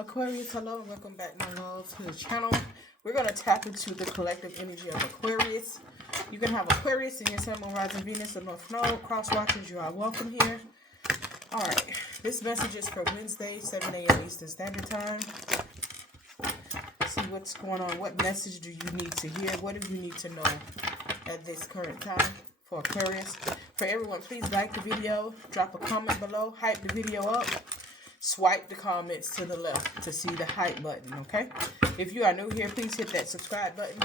Aquarius, hello and welcome back, my love, to the channel. We're going to tap into the collective energy of Aquarius. You can have Aquarius in your Sun, Moon, Rising, Venus, or North Node. Cross watchers, you are welcome here. All right, this message is for Wednesday, 7 a.m. Eastern Standard Time. See what's going on. What message do you need to hear? What do you need to know at this current time for Aquarius? For everyone, please like the video, drop a comment below, hype the video up. Swipe the comments to the left to see the hype button, okay? If you are new here, please hit that subscribe button.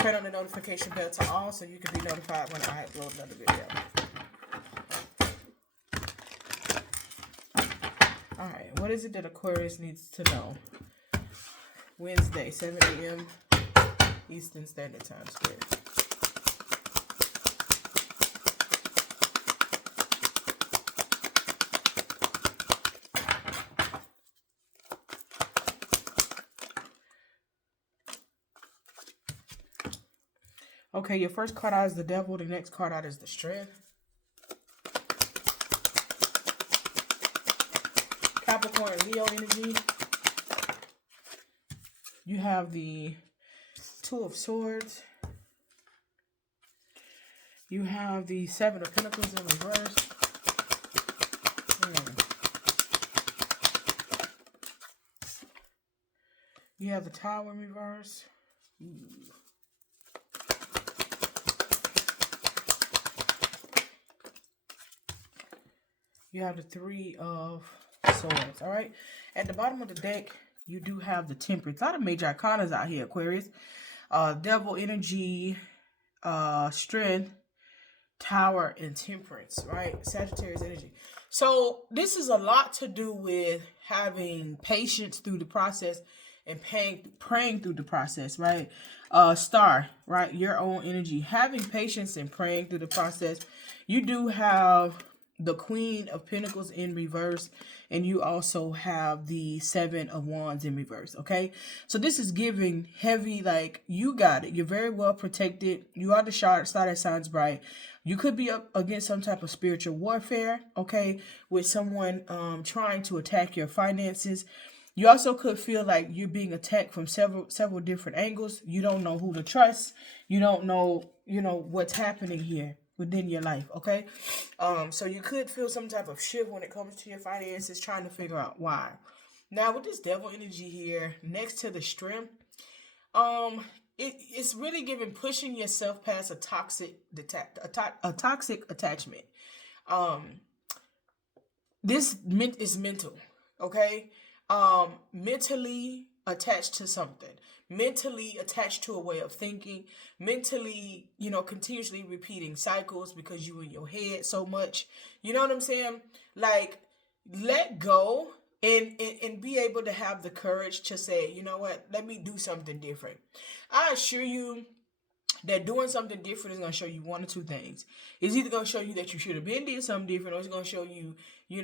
Turn on the notification bell to all so you can be notified when I upload another video. Alright, what is it that Aquarius needs to know? Wednesday, 7 a.m. Eastern Standard Time, Spirit. Okay, your first card out is the Devil. The next card out is the Strength. Capricorn and Leo energy. You have the Two of Swords. You have the Seven of Pentacles in reverse. You have the Tower in reverse. Ooh. You have the Three of Swords, all right? At the bottom of the deck, you do have the Temperance. A lot of major arcanas out here, Aquarius. Devil energy, Strength, Tower, and Temperance, right? Sagittarius energy. So this is a lot to do with having patience through the process and praying through the process, right? Star, right? Your own energy. Having patience and praying through the process. You do have the Queen of Pentacles in reverse, and you also have the Seven of Wands in reverse, okay? So this is giving heavy, like, you got it. You're very well protected. You are the star that shines bright. You could be up against some type of spiritual warfare, okay, with someone trying to attack your finances. You also could feel like you're being attacked from several different angles. You don't know who to trust. You don't know, what's happening here within your life, okay? So you could feel some type of shift when it comes to your finances, trying to figure out why. Now, with this Devil energy here, next to the Strength, it's really giving pushing yourself past a toxic attachment. This is mental, okay? Mentally attached to something, mentally attached to a way of thinking, mentally, continuously repeating cycles because you in your head so much. You know what I'm saying? Like, let go and be able to have the courage to say, you know what, let me do something different. I assure you that doing something different is going to show you one or two things. It's either going to show you that you should have been did something different, or it's going to show you,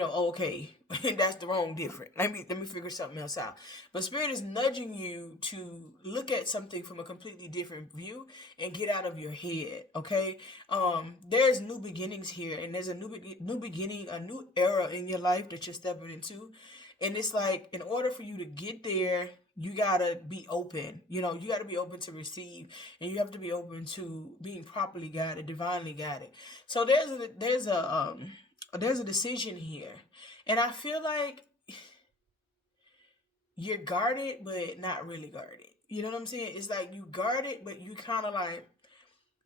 okay, that's the wrong different. Let me figure something else out. But Spirit is nudging you to look at something from a completely different view and get out of your head, okay? There's new beginnings here, and there's a new beginning, a new era in your life that you're stepping into. And it's like, in order for you to get there, you gotta be open. You gotta be open to receive, and you have to be open to being properly guided, divinely guided. So there's a decision here, and I feel like you're guarded, but not really guarded. You know what I'm saying? It's like you guarded, but you kind of like,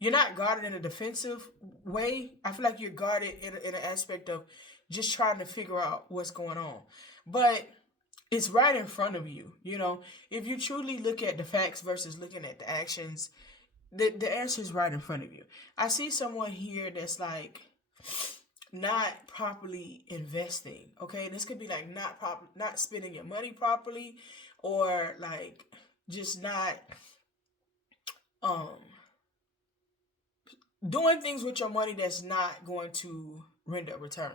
you're not guarded in a defensive way. I feel like you're guarded in an aspect of just trying to figure out what's going on, but it's right in front of you. If you truly look at the facts versus looking at the actions, the answer is right in front of you. I see someone here that's like not properly investing. Okay, this could be like not spending your money properly, or like just not doing things with your money that's not going to render a return.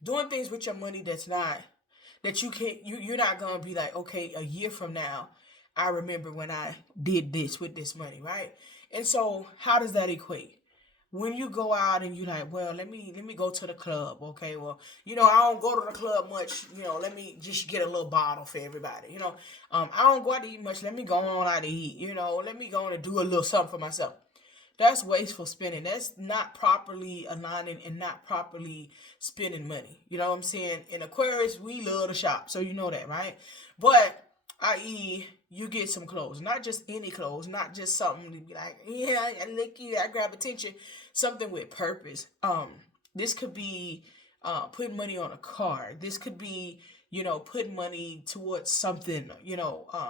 Doing things with your money that's not. That you're not going to be like, okay, a year from now, I remember when I did this with this money, right? And so how does that equate? when you go out and you like, well, let me go to the club. Okay, well, I don't go to the club much. Let me just get a little bottle for everybody. I don't go out to eat much. Let me go on out to eat. Let me go on and do a little something for myself. That's wasteful spending. That's not properly aligning and not properly spending money. You know what I'm saying? In Aquarius, we love to shop, so you know that, right? But, i.e., you get some clothes, not just any clothes, not just something to be like, yeah, I look you, I grab attention, something with purpose. This could be putting money on a car. This could be, putting money towards something,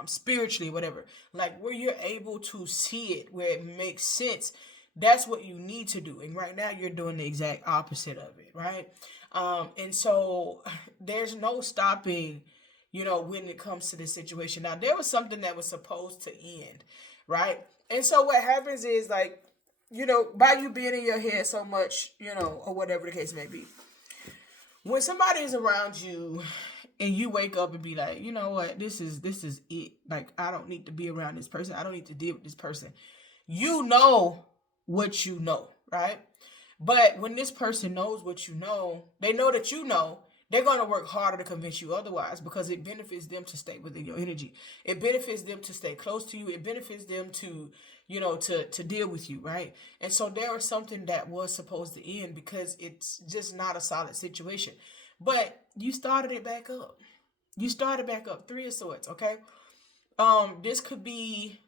spiritually, whatever. Like where you're able to see it, where it makes sense. That's what you need to do. And right now you're doing the exact opposite of it, right? And so there's no stopping, when it comes to this situation. Now, there was something that was supposed to end, right? And so what happens is like, by you being in your head so much, or whatever the case may be, when somebody is around you and you wake up and be like, you know what, this is it. Like, I don't need to be around this person. I don't need to deal with this person. You know what you know, right? But when this person knows what you know, they know that you know, they're going to work harder to convince you otherwise, because it benefits them to stay within your energy. It benefits them to stay close to you. It benefits them to, to deal with you, right? And so there was something that was supposed to end because it's just not a solid situation. But you started it back up. You started back up. 3 of Swords, okay? This could be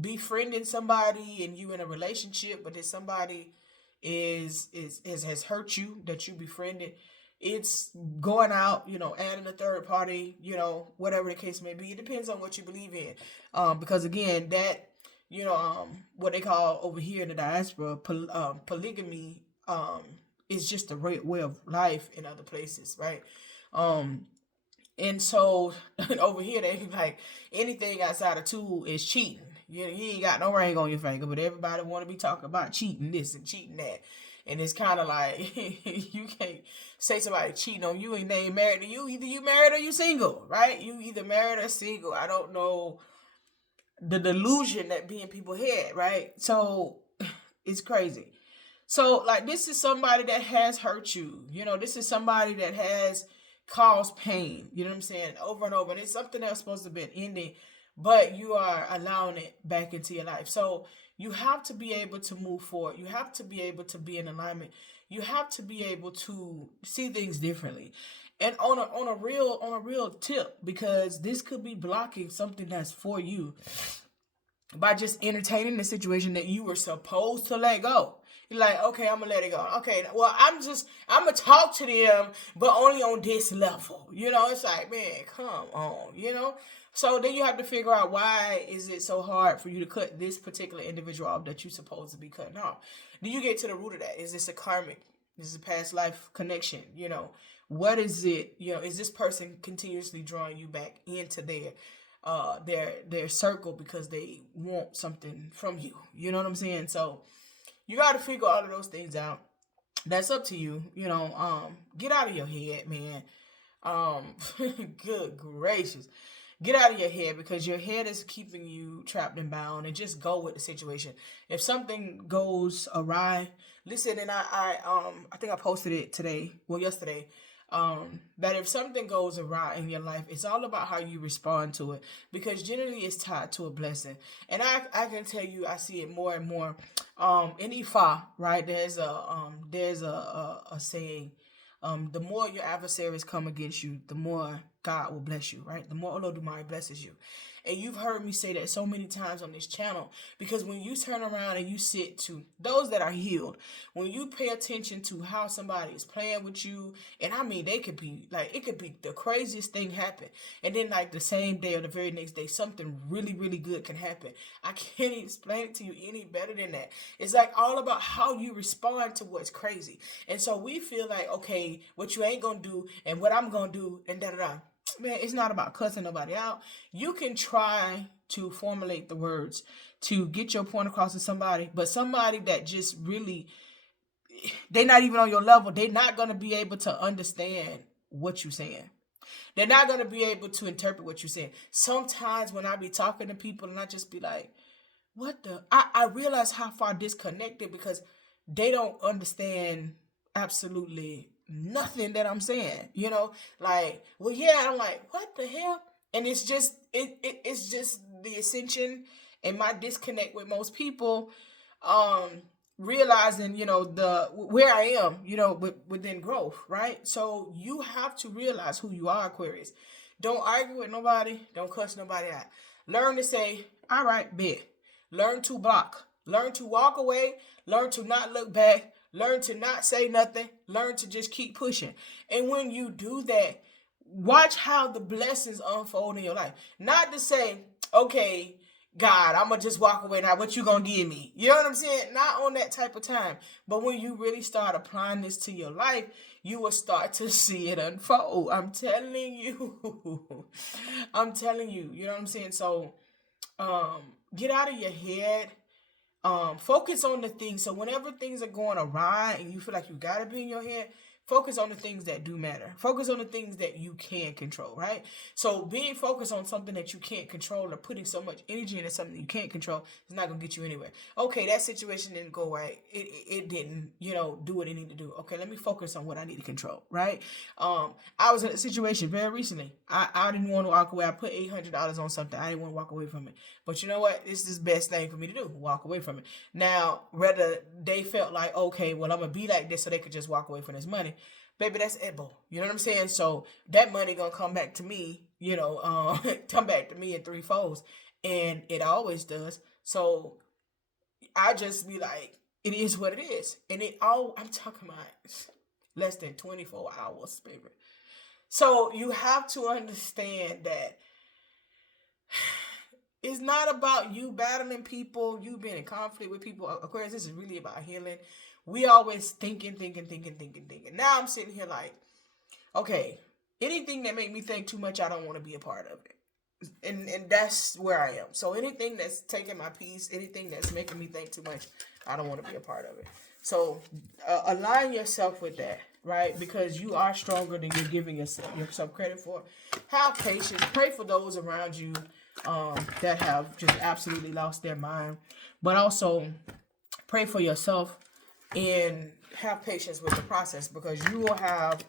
befriending somebody and you in a relationship, but if somebody has hurt you that you befriended, it's going out, adding a third party, whatever the case may be. It depends on what you believe in. Because again, that, what they call over here in the diaspora, polygamy, is just a way of life in other places, right? And so over here, they like anything outside of 2 is cheating. You ain't got no ring on your finger, but everybody want to be talking about cheating this and cheating that. And it's kind of like, you can't say somebody cheating on you and they ain't married to you. Either you married or you single, right? You either married or single. I don't know the delusion that be in people's head, right? So it's crazy. So like, this is somebody that has hurt you. This is somebody that has caused pain. You know what I'm saying? Over and over. And it's something that was supposed to be ending, but you are allowing it back into your life. So you have to be able to move forward. You have to be able to be in alignment. You have to be able to see things differently. And on a real tip, because this could be blocking something that's for you by just entertaining the situation that you were supposed to let go. You're like, okay, I'm gonna let it go. Okay, well, I'm gonna talk to them, but only on this level. It's like, man, come on, So then you have to figure out, why is it so hard for you to cut this particular individual off that you're supposed to be cutting off? Then you get to the root of that. Is this a karmic? Is this a past life connection? What is it? Is this person continuously drawing you back into their circle because they want something from you? You know what I'm saying? So you got to figure all of those things out. That's up to you. Get out of your head, man. Good gracious. Get out of your head, because your head is keeping you trapped and bound, and just go with the situation. If something goes awry, listen, and I think I posted it yesterday, that if something goes awry in your life, it's all about how you respond to it, because generally it's tied to a blessing. And I can tell you, I see it more and more. In Ifa, right, there's a saying, the more your adversaries come against you, the more God will bless you, right? The more Olodumare blesses you. And you've heard me say that so many times on this channel, because when you turn around and you sit to those that are healed, when you pay attention to how somebody is playing with you, and I mean, it could be the craziest thing happen. And then like the same day or the very next day, something really, really good can happen. I can't explain it to you any better than that. It's like all about how you respond to what's crazy. And so we feel like, okay, what you ain't gonna do and what I'm gonna do and da-da-da. Man, it's not about cussing nobody out. You can try to formulate the words to get your point across to somebody, but somebody that just really, they're not even on your level, they're not going to be able to understand what you're saying. They're not going to be able to interpret what you're saying. Sometimes when I be talking to people and I just be like, what the? I realize how far disconnected, because they don't understand absolutely nothing that I'm saying, you know, like, well, yeah, I'm like, what the hell? And it's just, it's just the ascension and my disconnect with most people, realizing, you know, where I am, you know, within growth, right? So you have to realize who you are, Aquarius. Don't argue with nobody. Don't cuss nobody out. Learn to say, all right, bet. Learn to block. Learn to walk away. Learn to not look back. Learn to not say nothing. Learn to just keep pushing. And when you do that, watch how the blessings unfold in your life. Not to say, okay, God, I'm going to just walk away now. What you going to give me? You know what I'm saying? Not on that type of time. But when you really start applying this to your life, you will start to see it unfold. I'm telling you. I'm telling you. You know what I'm saying? So, get out of your head. Focus on the things. So whenever things are going awry and you feel like you got to be in your head, focus on the things that do matter. Focus on the things that you can control, right? So being focused on something that you can't control or putting so much energy into something you can't control is not going to get you anywhere. Okay, that situation didn't go right. It didn't, you know, do what it needed to do. Okay, let me focus on what I need to control, right? I was in a situation very recently. I didn't want to walk away. I put $800 on something. I didn't want to walk away from it. But you know what? This is the best thing for me to do. Walk away from it. Now, whether they felt like, okay, well, I'm going to be like this so they could just walk away from this money. Baby, that's edible. You know what I'm saying? So that money going to come back to me, you know, come back to me in three folds. And it always does. So I just be like, it is what it is. And I'm talking about less than 24 hours, baby. So you have to understand that it's not about you battling people, you being in conflict with people. Aquarius, this is really about healing. We always thinking. Now I'm sitting here like, okay, anything that make me think too much, I don't want to be a part of it. And that's where I am. So anything that's taking my peace, anything that's making me think too much, I don't want to be a part of it. So align yourself with that, right? Because you are stronger than you're giving yourself credit for. Have patience. Pray for those around you that have just absolutely lost their mind. But also pray for yourself and have patience with the process, because you will have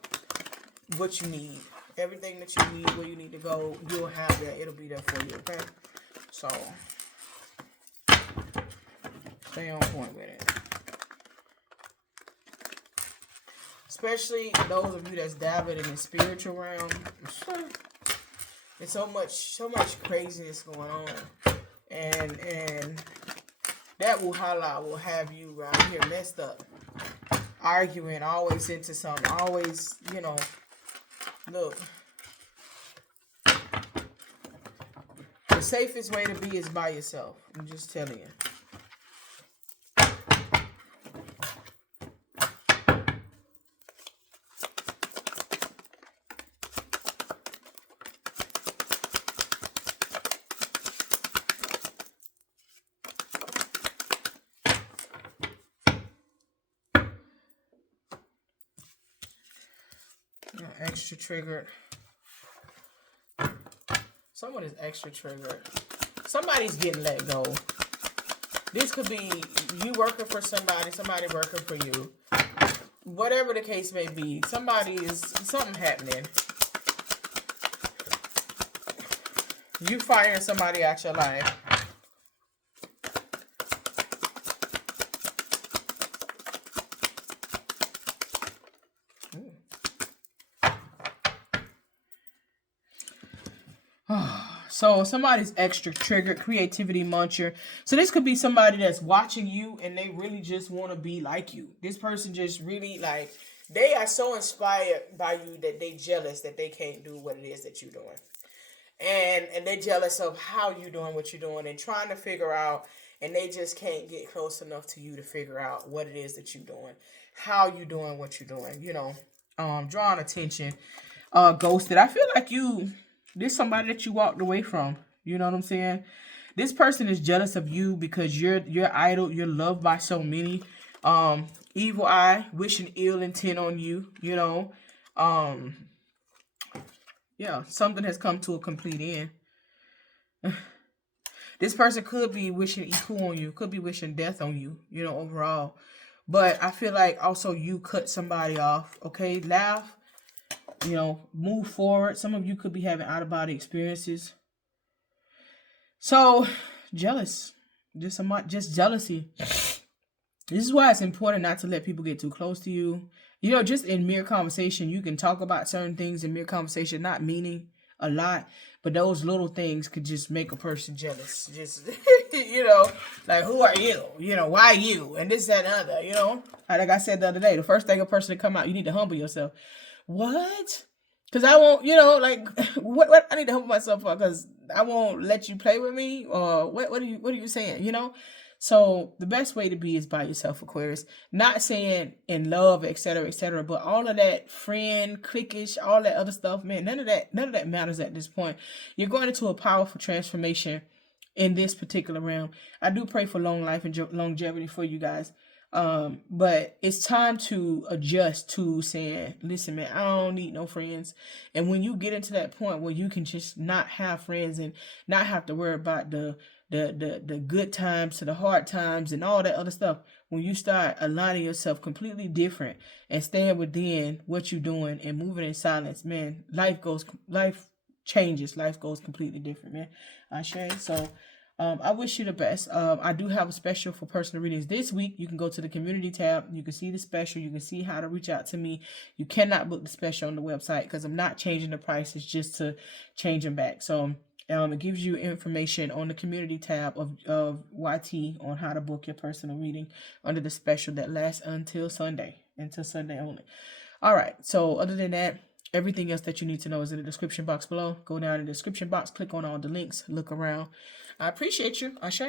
what you need. Everything that you need, where you need to go, you'll have that. It'll be there for you, okay? So, stay on point with it. Especially those of you that's dabbling in the spiritual realm. There's so much craziness going on. And that will have you around here messed up. Arguing, always into something. Always, you know, look. The safest way to be is by yourself. I'm just telling you. Extra triggered. Someone is extra triggered. Somebody's getting let go. This could be you working for somebody working for you. Whatever the case may be, something happening. You firing somebody out your life. So somebody's extra triggered, creativity muncher. So this could be somebody that's watching you and they really just want to be like you. This person just really like, they are so inspired by you that they jealous that they can't do what it is that you're doing. And they're jealous of how you're doing what you're doing and trying to figure out, and they just can't get close enough to you to figure out what it is that you're doing, how you're doing what you're doing, you know, drawing attention, ghosted. I feel like this somebody that you walked away from. You know what I'm saying? This person is jealous of you because you're idol. You're loved by so many. Evil eye, wishing ill intent on you. You know. Yeah, something has come to a complete end. This person could be wishing equal on you. Could be wishing death on you. You know, overall. But I feel like also you cut somebody off. Okay, laugh. You know, move forward. Some of you could be having out-of-body experiences. So, jealous. Just jealousy. This is why it's important not to let people get too close to you. You know, just in mere conversation, you can talk about certain things in mere conversation, not meaning a lot, but those little things could just make a person jealous. Just, you know, like, who are you? You know, why you? And this, that, and other, you know? Like I said the other day, the first thing a person to come out, you need to humble yourself. What? Because I won't, you know, like, what I need to humble myself for? Because I won't let you play with me? Or what are you saying, you know? So the best way to be is by yourself, Aquarius. Not saying in love, etc., but all of that friend, cliquish, all that other stuff, man, none of that matters at this point. You're going into a powerful transformation in this particular realm. I do pray for long life and longevity for you guys. But it's time to adjust to saying, listen, man, I don't need no friends. And when you get into that point where you can just not have friends and not have to worry about the good times to the hard times and all that other stuff, when you start aligning yourself completely different and staying within what you're doing and moving in silence, man, life changes. Life goes completely different, man. So I wish you the best. I do have a special for personal readings this week. You can go to the community tab. You can see the special. You can see how to reach out to me. You cannot book the special on the website because I'm not changing the prices just to change them back. So it gives you information on the community tab of YT on how to book your personal reading under the special that lasts until Sunday only. All right. So other than that, everything else that you need to know is in the description box below. Go down in the description box, click on all the links, look around. I appreciate you. Ashe.